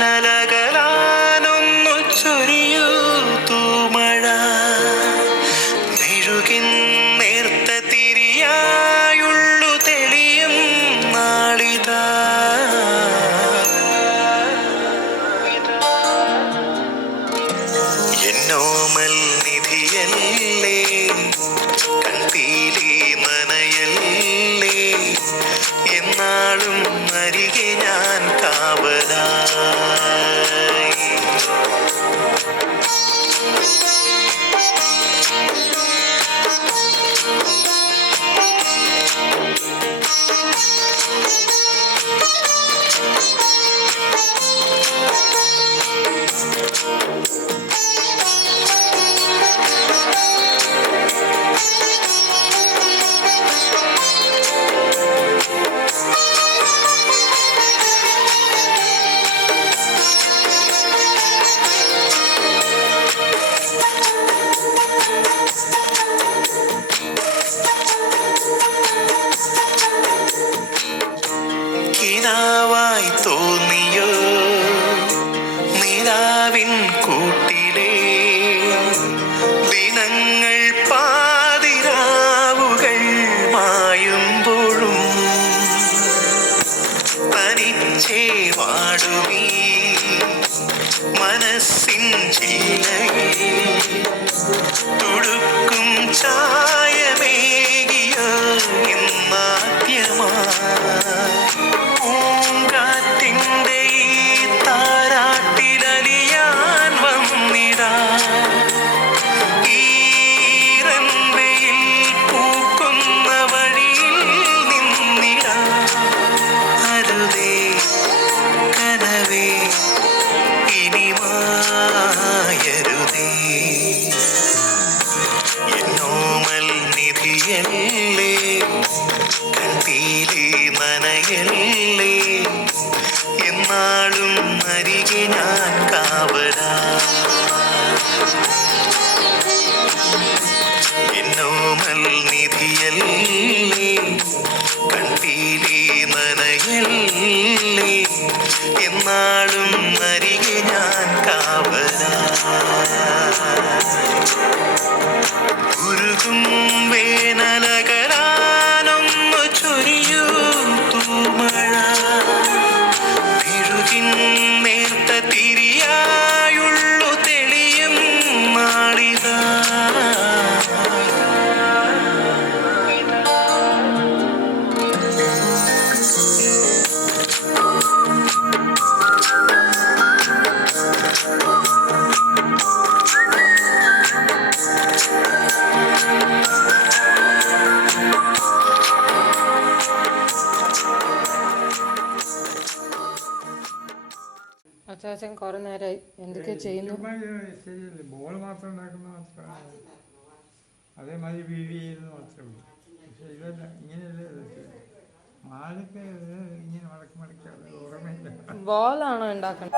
വേനലകലാനൊന്നു ചൊരിയൂ തൂമഴ മെഴുകിൻ നേർത്ത തിരിയായുള്ളു തെളിയും നാളിതാ എന്നോമൽ നിധിയല്ലേ കൺപീലി നനയല്ലേ എന്നാളും അരികെ ഞാൻ കാവലായി കിനാവായി തോന്നിയോ നിലാവിൻ കൂട്ടിലെ ദിനങ്ങൾ പാതിരാവുകൾ മായുമ്പോഴും തനിച്ചേ വാടുമീ മനസ്സിൻ ജില്ലയിൽ തുടുക്കും ചായമേകിയോ എന്നാദ്യമായി പൂങ്കാറ്റിൻ്റെ ഈ താരാട്ടിലലിയാൻ വന്നിടാ ഈറൻവെയിൽ പൂക്കുന്ന വഴിയിൽ നിന്നിടാ അരുതേ കനവേ ഇനി മായരുതേ എന്നോമൽ നിധിയല്ലേ കൺപീലി നനയല്ലേ എന്നാളും അരികെ ഞാൻ കാവലായി എന്നോമൽ നിധിയല്ലേ കൺപീലി നനയല്ലേ എന്നാളും അരികെ ഞാൻ കാവലായി ഉരുകും വേനലകലാനൊന്നു ചൊരിയൂ തൂമഴ മെഴുകിൻ നേർത്ത തിരിയായുള്ളു തെളിയും നാളിതാ അച്ചാച്ചൻ കുറെ നേരമായി എന്തൊക്കെ ചെയ്യുന്നു? ശരിയല്ലേ, ബോൾ മാത്രം ഉണ്ടാക്കുന്ന മാത്രമാണ്, അതേമാതിരി വീഴ് ചെയ്യുന്നത് മാത്രമേ ഉള്ളൂ. പക്ഷെ ഇതല്ല, ഇങ്ങനെയല്ലേ മാലൊക്കെ ഇങ്ങനെ മടക്കി ഓർമ്മയില്ല. ബോളാണോ ഉണ്ടാക്കുന്നത്?